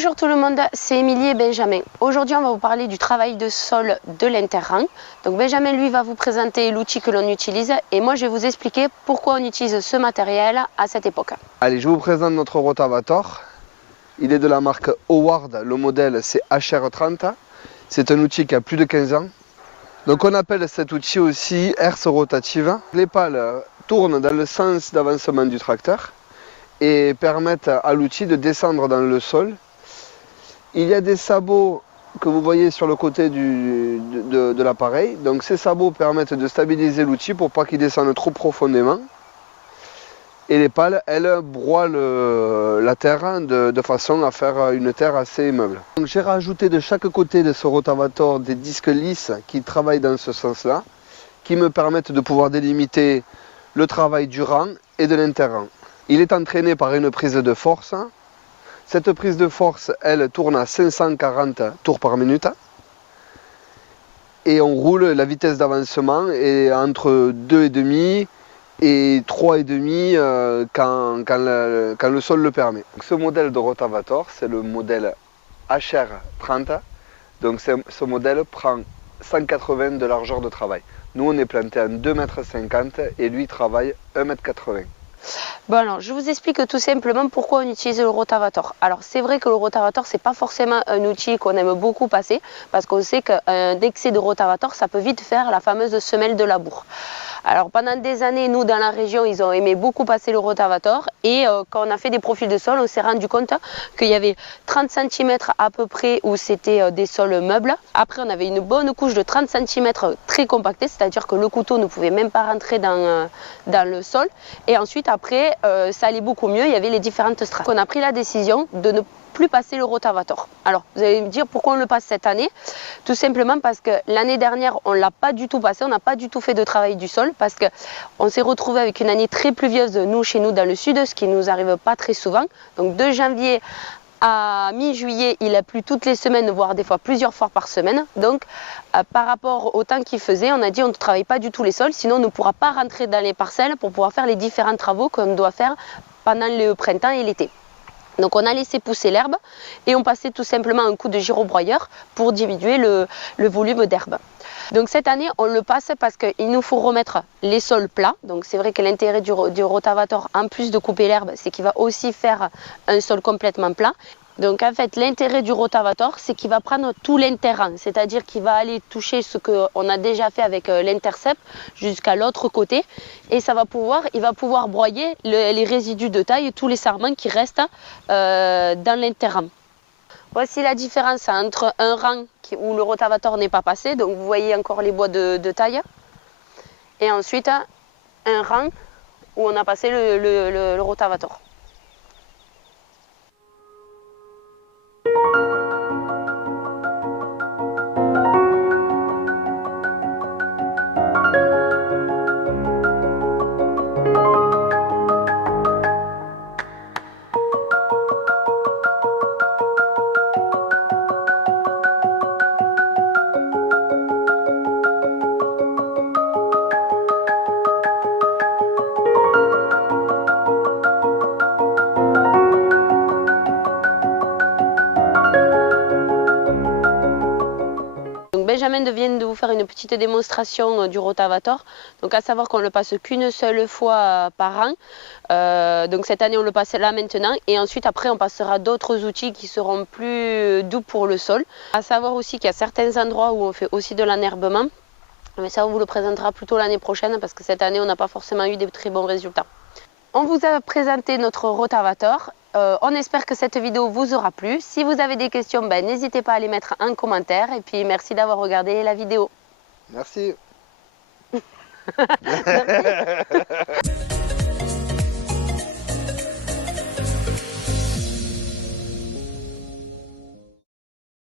Bonjour tout le monde, c'est Émilie et Benjamin. Aujourd'hui, on va vous parler du travail de sol de l'Interrang. Donc Benjamin, lui, va vous présenter l'outil que l'on utilise et moi, je vais vous expliquer pourquoi on utilise ce matériel à cette époque. Allez, je vous présente notre rotavator. Il est de la marque Howard, le modèle c'est HR30. C'est un outil qui a plus de 15 ans. Donc on appelle cet outil aussi herse rotative. Les pales tournent dans le sens d'avancement du tracteur et permettent à l'outil de descendre dans le sol. Il y a des sabots que vous voyez sur le côté de l'appareil. Donc ces sabots permettent de stabiliser l'outil pour pas qu'il descende trop profondément. Et les pales, elles, broient la terre de façon à faire une terre assez aimable. J'ai rajouté de chaque côté de ce rotavator des disques lisses qui travaillent dans ce sens-là, qui me permettent de pouvoir délimiter le travail du rang et de l'interrang. Il est entraîné par une prise de force. Cette prise de force, elle tourne à 540 tours par minute. Et on roule, la vitesse d'avancement est entre 2,5 et 3,5 quand le sol le permet. Ce modèle de rotavator, c'est le modèle HR30. Donc ce modèle prend 180 de largeur de travail. Nous, on est planté à 2,50 m et lui travaille 1,80 m. Bon alors, je vous explique tout simplement pourquoi on utilise le rotavator. Alors c'est vrai que le rotavator, c'est pas forcément un outil qu'on aime beaucoup passer, parce qu'on sait qu'un excès de rotavator, ça peut vite faire la fameuse semelle de labour. Alors pendant des années, nous dans la région, ils ont aimé beaucoup passer le rotavator et quand on a fait des profils de sol, on s'est rendu compte qu'il y avait 30 cm à peu près où c'était des sols meubles. Après, on avait une bonne couche de 30 cm très compactée, c'est-à-dire que le couteau ne pouvait même pas rentrer dans le sol. Et ensuite, après, ça allait beaucoup mieux, il y avait les différentes strates. On a pris la décision de ne plus passer le rotavator. Alors vous allez me dire pourquoi on le passe cette année. Tout simplement parce que l'année dernière on l'a pas du tout passé, on n'a pas du tout fait de travail du sol parce que on s'est retrouvé avec une année très pluvieuse chez nous dans le sud, ce qui nous arrive pas très souvent. Donc de janvier à mi-juillet, il a plu toutes les semaines, voire des fois plusieurs fois par semaine. Donc par rapport au temps qu'il faisait, on a dit on ne travaille pas du tout les sols, sinon on ne pourra pas rentrer dans les parcelles pour pouvoir faire les différents travaux qu'on doit faire pendant le printemps et l'été. Donc on a laissé pousser l'herbe et on passait tout simplement un coup de gyrobroyeur pour diminuer le volume d'herbe. Donc cette année on le passe parce qu'il nous faut remettre les sols plats. Donc c'est vrai que l'intérêt du rotavator, en plus de couper l'herbe, c'est qu'il va aussi faire un sol complètement plat. Donc en fait l'intérêt du rotavator, c'est qu'il va prendre tout l'interrang, c'est-à-dire qu'il va aller toucher ce qu'on a déjà fait avec l'intercept jusqu'à l'autre côté et il va pouvoir broyer les résidus de taille, tous les sarments qui restent dans l'interrang. Voici la différence entre un rang où le rotavator n'est pas passé, donc vous voyez encore les bois de taille, et ensuite un rang où on a passé le rotavator. Benjamin vient de vous faire une petite démonstration du rotavator. Donc à savoir qu'on ne le passe qu'une seule fois par an. Donc cette année on le passe là maintenant et ensuite après on passera d'autres outils qui seront plus doux pour le sol. À savoir aussi qu'il y a certains endroits où on fait aussi de l'enherbement. Mais ça on vous le présentera plutôt l'année prochaine parce que cette année on n'a pas forcément eu des très bons résultats. On vous a présenté notre rotavator. On espère que cette vidéo vous aura plu. Si vous avez des questions, n'hésitez pas à les mettre en commentaire. Et puis merci d'avoir regardé la vidéo. Merci. Merci.